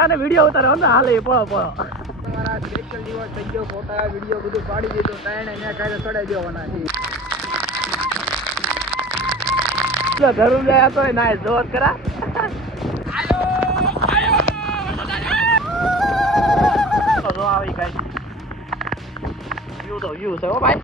જાને વિડિયો ઉતારો ને હાલે પડો પડો તમારા સ્પેશિયલ દિવસ થઈ ગયો ફોટા વિડિયો બધું પાડી દીધો તાણે ને કાલે ચડાઈ દેવાના છે ઘરું જાય તો ના જોત કરા આયો તો આવી ગાઈસ વ્યૂ તો વ્યૂ છે ઓ ભાઈ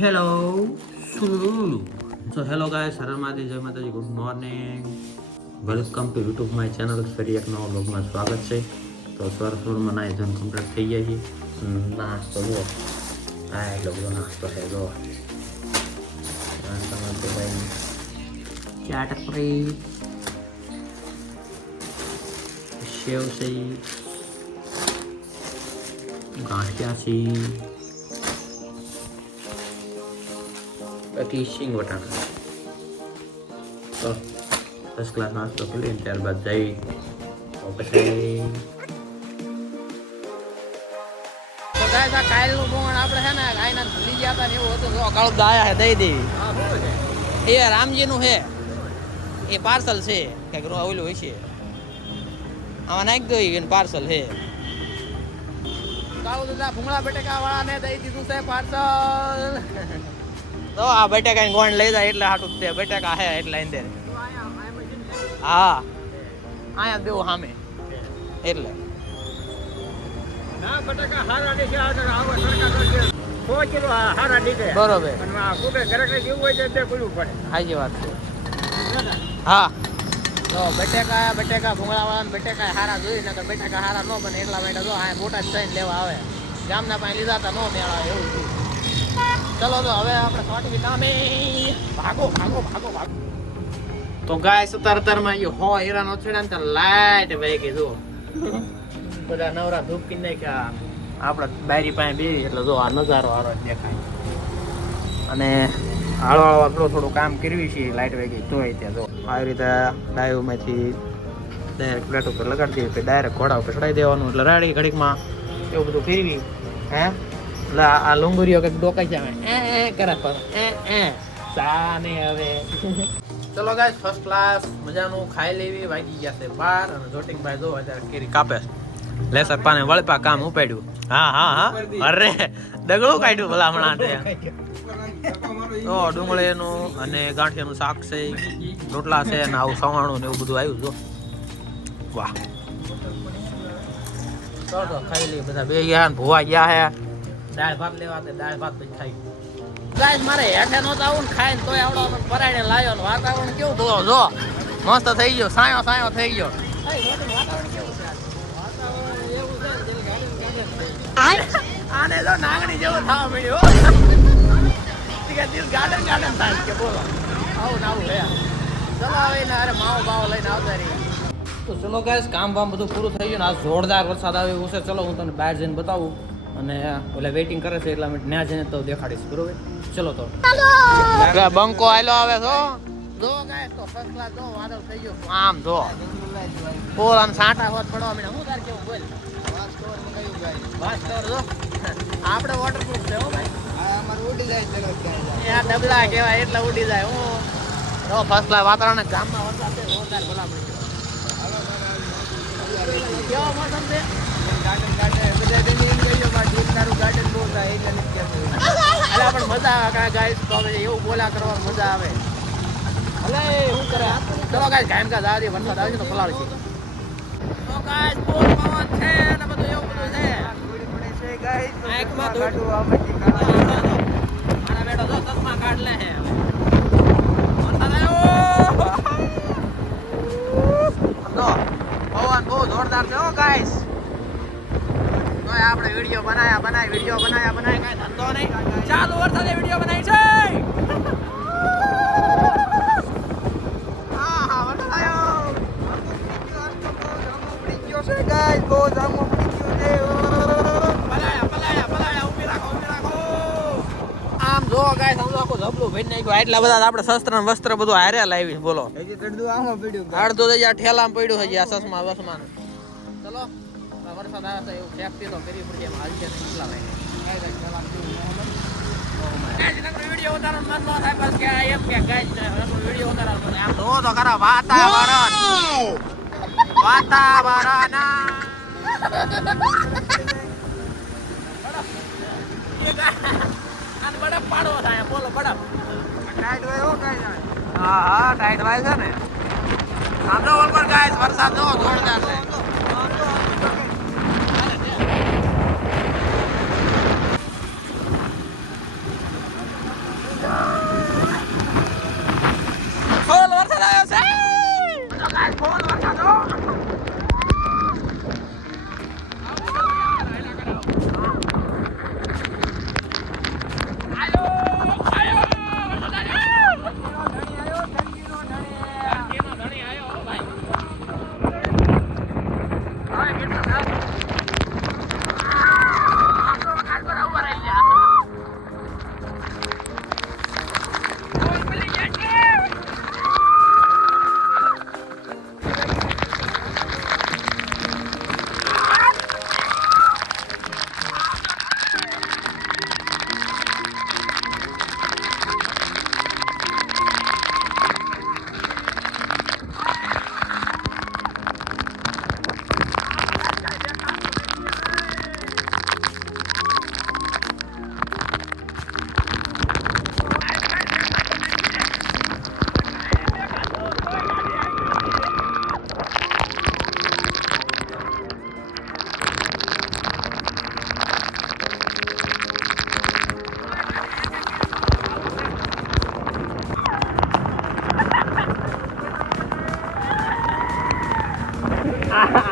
હેલો સુલુલુ સો હેલો ગાઈસ હર માતાજી જય માતાજી good morning welcome to YouTube my channel ફરી એક નવા બ્લોગમાં સ્વાગત છે તો સવારમાં નાઈ ધોઈને કમ્પ્લીટ થઈ ગયા છે નાસ્તો લો આ એટલો બધો નાસ્તો છે જો ટમાટર ભાઈ ચાટપરી સેવ છે ગાંઠિયા છે બાકી સિંગ વટાણા તો ફર્સ્ટ ક્લાસ નાસ્તો કરી ત્યારબાદ જઈ પછી તો ગાઈસ આ કાલનું બોણ આપણે છે ને ગાયના ભૂલી ગયા હતા ને એવું હતું તો કાળો દાયા હે દઈ દેવી હા શું છે એ રામજીનું છે એ પાર્સલ છે કે ઓલું હોય છે આમાં નાખી દો એ પાર્સલ છે કાળો દાદા ભૂંગળા બટેકા વાળાને દઈ દીધું છે પાર્સલ તો આ બટેકા ની ગોણ લઈ જાય એટલે હાટું તે બટેકા હે એટલે અંદર હા આયા દેવું સામે એટલે ના બટેકા હારા દેશે આવો સરકાર કરશે 100 કિલો હારા દીકે બરોબર અને આ કોકે ઘરે કઈ જેવું હોય તો કોલું પડે હાજી વાત છે હા તો બટેકા ભૂંગળા વાળા બટેકા હારા જોઈ નકર બટેકા હારા ન બને એટલા માટે જો આ મોટા થઈને લેવા આવે ગામના પાસે લીધા હતા નો મેળા એવું છે ચલો તો હવે આપણે સોટી કામે ભાગો તો ગાય સતરતરમાં ઈ હો હેરાન ઓછડા ને લાઈટ વહી ગઈ જો બધા નવરા ધૂપ કી નાખ્યા આપણે બારી પાસે બે એટલે જો આ નજારો આરો દેખાય અને હાળો થોડું કામ કરવી છે લાઈટ વહી ગઈ તોય ત્યાં જો આવી રીતે ડાયોમાંથી ડાયરેક્ટ પ્લેટ ઉપર લગાડી દઈએ પછી ડાયરેક્ટ ઘોડા ઉપર ચડાવી દેવાનું એટલે રાડી ઘડીકમાં એવું બધું ફેરવી હે એટલે આ લુંગુરીઓ કંઈક ડોકાઈ જાય કરે પણ સાને હવે ચલો ગાઈસ ફર્સ્ટ ક્લાસ મજાનું ખાઈ લેવી વાગી ગયા છે 12 અને જોટિંગભાઈ જો અત્યારે કેરી કાપે લેસર પાને વળપા કામ ઉપાડ્યું હા અરે દગડું કાઢ્યું ભલા હમણાં તો ડુંગળીનું અને ગાંઠિયાનું શાક છે રોટલા છે અને આવું સવાણું ને એવું બધું આવ્યું જો વાહ તો ખાઈ લઈએ બધા બે ગયા ને ભૂવા ગયા હે દાળ ભાત લેવા તે દાળ ભાત પછી ખાઈ ગાઈસ મારે હેઠે નહોતા આવું ને ખાઈને તોય આવડો પરાઈને લાવ્યો ને વાતાવરણ કેવું તો જો મસ્ત થઈ ગયો સાયો થઈ ગયો વાતાવરણ કેવું છે વાતાવરણ એવું છે આને જો નાગણી જેવું થવા મળ્યું કે દિલ ગાર્ડન થાય કે બોલો આવું હે ચલો હવે ને અરે માવો બાવો લઈને આવતા રહી તો ચલો ગાઈસ કામ બધું પૂરું થઈ ગયું ને આ જોરદાર વરસાદ આવે એવું છે ચલો હું તમને બહાર જઈને બતાવું અને ઓલા વેઇટિંગ કરે છે એટલા માટે ત્યાં જઈને તો દેખાડીશ બરોબર ચલો તો બંકો આયલો આવે જો ગાઈસ તો ફર્સ્ટ ક્લાસ જો વાદળ થઈ ગયો આમ જો પોલ અને સાંટા હોત પડવા મને હું તાર કેવું બોલ વાસ્તવર જો આપણે વોટરપ્રૂફ છે હો ભાઈ અમાર ઉડી જાય ત્યાં ડબલા કહેવાય એટલે ઉડી જાય હું તો ફર્સ્ટ ક્લાસ વાતાવરણ ગામમાં વરસાદ છે જોરદાર ભલામણ કેવો મોસમ છે ગાર્ડન બધા એમ કહ્યું બા જોરદાર ગાર્ડન બહુ થાય એટલે નથી અરે પણ મજા આવે ગાઈસ તો હવે એવું બોલા કરવાની મજા આવે ભલે હું કરે ચલો ગાઈસ કાયમ કા દાદી વરસાદ આવે છે તો ફલાવ છે તો ગાઈસ બોલ પવન છે ને બધું એવું બધું છે થોડી પડે છે ગાઈસ આંખમાં કાઢું આમાંથી મારા બેટો જો ચશ્મા કાઢ લે હે વરસાદ આવ્યો તો પવન બહુ જોરદાર છે હો ગાઈસ આપણે વિડિયો બનાયા કાઈ ધંધો નહીં ચાલુ વરસાદે વિડિયો બનાવી છે હા વરસાદ આવ્યો ગયો છે ગાઈસ બહુ જામો પડી ગયો છે પલાયા ઊભી રાખો આમ જો ગાઈસ આમ આખો ઝબલું ભરી નાખ્યું આટલા બધા આપણે શસ્ત્ર ને વસ્ત્ર બધું હારે લાવી બોલો હજી તડદું આમાં પડ્યું અડધો જ ઠેલામાં પડ્યું હજી આ ચશ્મા વસમાં ચલો વરસાદ આવે તો એવું સેફટી તો કરવી પડશે એમ હાલશે નહીં એટલા વિડીયો ઉતારો મન નો થાય બસ કે એમ કે ગાઈસ વિડીયો ઉતારો આમ તો ખરા વાતાવરણ બરફ પાડવો થાય બોલો બરફ ટાઈટ હોય હો ગાઈસ હા ટાઈટ હોય છે ને આમ તો ઓલ પર ગાઈસ વરસાદ જો જોરદાર છે ફૂલ વરસાદ આવ્યો છે તો ગાઈસ ફૂલ વરસાદ હો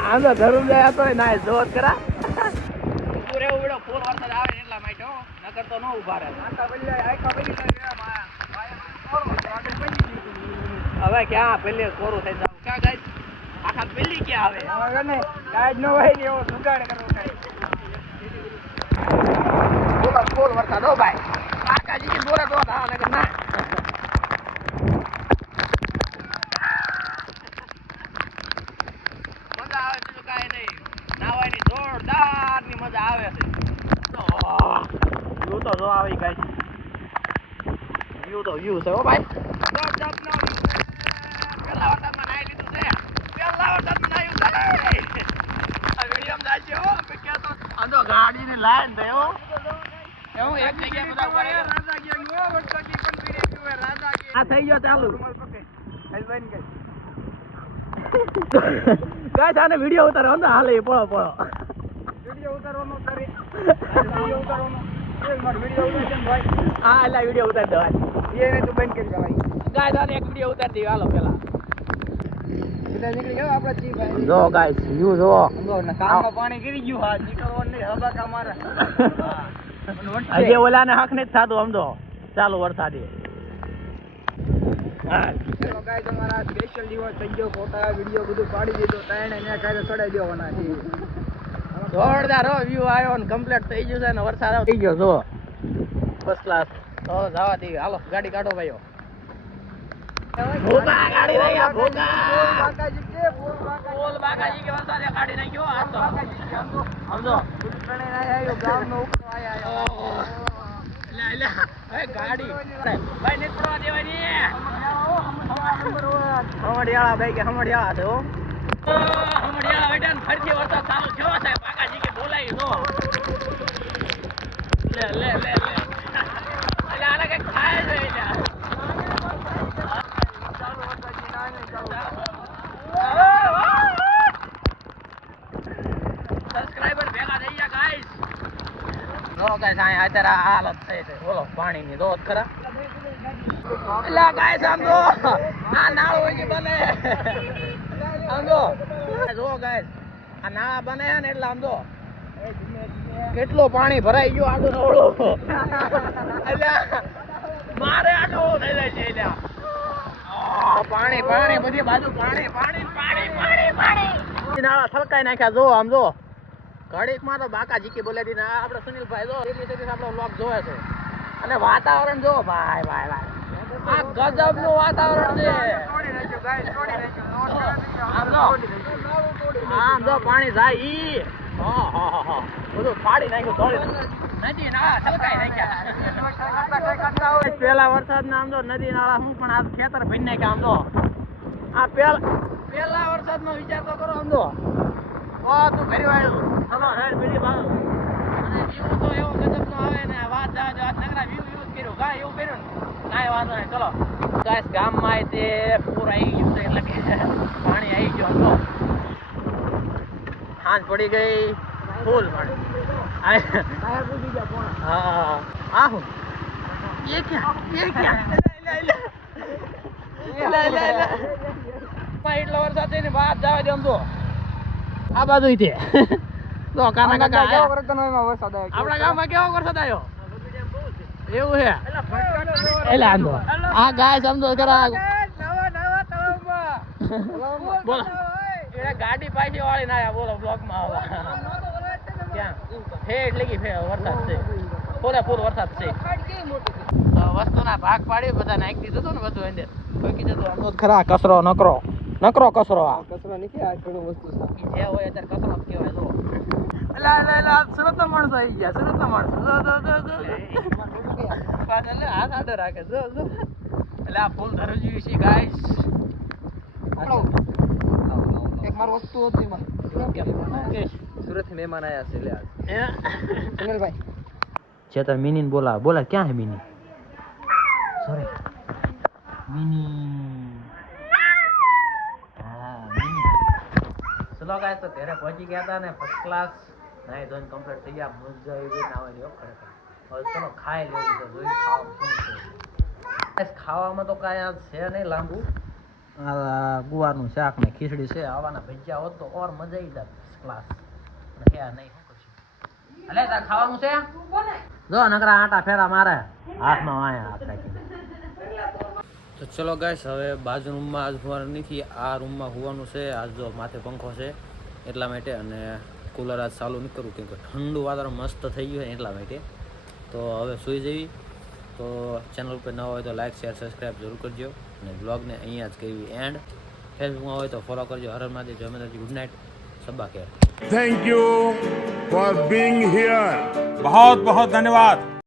આમ તો ધરું જાય તો ના જોત કરા પૂરે ઉડો ફૂલ વરસાદ આવે એટલા માટે હો નકર તો ન ઉભા રહે હવે ક્યાં પેલે કોરું થઈ જાવ ક્યાં ગાઈસ આખા પેલી ક્યાં આવે હવે ને ગાઈડ નો હોય ને એવો સુગાડ કરવો થાય ફૂલ વરસાદ હો ભાઈ કાકાજી કે બોરે તો ના નકર ના મજા આવે છે વ્યૂ તો જો આવી ગાઈસ વ્યૂ તો વ્યૂ છે હો ભાઈ પેલા વરસાદમાં નાઈ લીધું છે પેલા વરસાદમાં નાયું છે આ વિડીયો માં જાય હો મે કે તો આંધો ગાડીની લાઈન છે હો એવું એક જગ્યાએ બધા ઉભા રહે રાજા ગયા નો વટકો કી પણ પીરે પીવે રાજા કે આ થઈ ગયો ચાલુ ગાઈસ આને વિડીયો ઉતારો તો હાલે પડો પડો વિડિયો ઉતારવાનો કરે વિડિયો ઉતારવાનો એક માર વિડિયો ઉતાર દે ભાઈ હા એલા વિડિયો ઉતાર દે ભાઈ એને તું બંધ કરી દે ભાઈ ગાઈસ આને એક વિડિયો ઉતાર દે હાલો પેલા એટલે નીકળી ગયો આપડા જી ભાઈ જો ગાઈસ વ્યૂ જો કામમાં પાણી ગરી ગયું હા નીકળવાનું નહીં હબા કા મારે હા આજે ઓલાને હક ને થાતો સમજો ચાલુ વરસાદે હા ચલો ગાઈસ તમારા સ્પેશિયલ દિવસ થઈ ગયો ફોટા વિડિયો બધું પાડી દીધો તાણે ને કારે ચડાઈ દેવાના છે જોરદાર હો વ્યૂ આવ્યો ને કમ્પ્લીટ થઈ ગયું છે ને વરસાદ થઈ ગયો જો ફર્સ્ટ ક્લાસ તો જવા દે હાલો ગાડી કાઢો ભાઈઓ ભોગા ગાડી રહી આ ભોગા બાકાજી કે બોલ બાકાજી કે વરસાદે ગાડી નાખ્યો આ તો સમજો ઉત્તરણે આવ્યો ગામનો ઉપર આયા લે લે એ ગાડી ભાઈ ને પડવા દેવાની હમડિયાળા ભાઈ કે હમડિયાળા છે હો હમડિયાળા બેટા ફરીથી વરસાદ ચાલુ થયો છે બાકાજી કે બોલાઈ દો લે લે લે લે અલે આને કે ખાય છે યાર ચાલુ વરસાદની નાની ચાલુ સબસ્ક્રાઇબર ભેગા થઈ ગયા ગાઈસ નો ગાઈસ આ અત્યારે આ હાલત થઈ છે બોલો પાણીની દોત ખરા એલા ગાઈસ આમ જો આ નાળ હોય કે બને આમ જો ગાઈસ આ નાળા બને ને એટલે આમ જો કેટલો પાણી ભરાઈ ગયો આડું નવળું અલ્યા મારે આડું થઈ જાય છે અલ્યા પાણી પાણી બધી બાજુ પાણી પાણી પાણી પાણી પાણી નાળા છલકાઈ નાખ્યા જો આમ જો ઘડીક માં તો બાકાજી કે બોલે દીને આપણે સુનિલભાઈ જો એટલી આપણો વ્લોગ જોવે છે અને વાતાવરણ જો ભાઈ ભાઈ ભાઈ આ ગજબ નું વાતાવરણ છે આમ જો પાણી જાય ઈ હા બધું ફાડી નાખ્યું તોડી નદી નાળા છલકાઈ નાખ્યા પેલા વરસાદ ના આમ તો નદી નાળા હું પણ આ ખેતર ભરી નાખ્યા આમ તો આ પેલા વરસાદ નો વિચાર તો કરો આમ તો તું ઘરે આવ્યું ચલો હેર બીજી બાજુ અને વ્યૂ તો એવો ગજબ નો આવે ને વાત જવા નગરા વ્યૂ કર્યું કાંઈ એવું કર્યું ને કાંઈ વાંધો નહીં ચલો ગાઈસ ગામમાં તે પૂર આવી ગયું છે એટલે કે પાણી આવી ગયું તો હાથ પડી ગઈ ફૂલ પાણી હા આહું એ ક્યાં એટલો વરસાદ છે ને વાત જવા દે આમ તો આ બાજુ તે તો કાના કાકા આપણા ગામમાં કેવો વરસાદ આવ્યો એવું છે એટલે આંધો આ ગાય સમજો કરા બોલો એ ગાડી પાછી વાળી ના આવ્યા બોલો બ્લોક માં આવવા ક્યાં ફેટ લગી વરસાદ છે પૂરેપૂર વરસાદ છે તો વસ્તુના ભાગ પાડી બધા નાખી દીધું હતું ને બધું અંદર બાકી જતો આમ ખરા કચરો નકરો કચરો આ કચરો નથી આ થોડું વસ્તુ જે હોય અત્યારે કચરો જ કહેવાય જો એલા સુરત ના માણસો આવી ગયા સુરત ના માણસો હાથ આડો રાખે જો એટલે આ ફૂલ ધરજી છે ગાઈસ એક માર વસ્તુ હતી માં સુરત મહેમાન આયા છે લે સુનિલભાઈ चेतर मिनी ने बोला क्या है मिनी सॉरी मिनी हाँ मिनी चलो गाइस तो घरे पहुंची गया था ने फर्स्ट क्लास नहीं दोन कंप्लीट થઈ ગયા મજા આવી ગઈ નાવા લ્યો ખરેખર હવે ચલો ખાઈ લેવું છે જોઈ ખાવ શું છે ગાઈસ ખાવામાં તો કાંઈ આ છે નહીં લાંબુ આ ગુવારનું શાક ને ખીચડી છે આવાના ભજીયા હોત તો ઓર મજા આવી જાત ક્લાસ હે નહીં શું કરશું અલે તા ખાવાનું છે જો નકરા આટા ફેરા મારે હાથમાં વાયા હાથ રાખીને તો ચલો ગાઈસ હવે બાજુ રૂમમાં આજ હોવાનું નથી આ રૂમમાં હોવાનું છે આજ જો માથે પંખો છે એટલા માટે અને કુલર આજ ચાલુ નહીં કરું કેમ કે ઠંડુ વાતાવરણ મસ્ત થઈ ગયું હોય એટલા માટે તો હવે સૂઈ જવી તો ચેનલ ઉપર ન હોય તો લાઈક શેર સબસ્ક્રાઈબ જરૂર કરજો અને બ્લોગને અહીંયા જ કહી એન્ડ ફેસબુકમાં હોય તો ફોલો કરજો હર માદે જય માતાજી ગુડ નાઇટ સબ્બા ખેર Thank you for being here. बहुत बहुत धन्यवाद.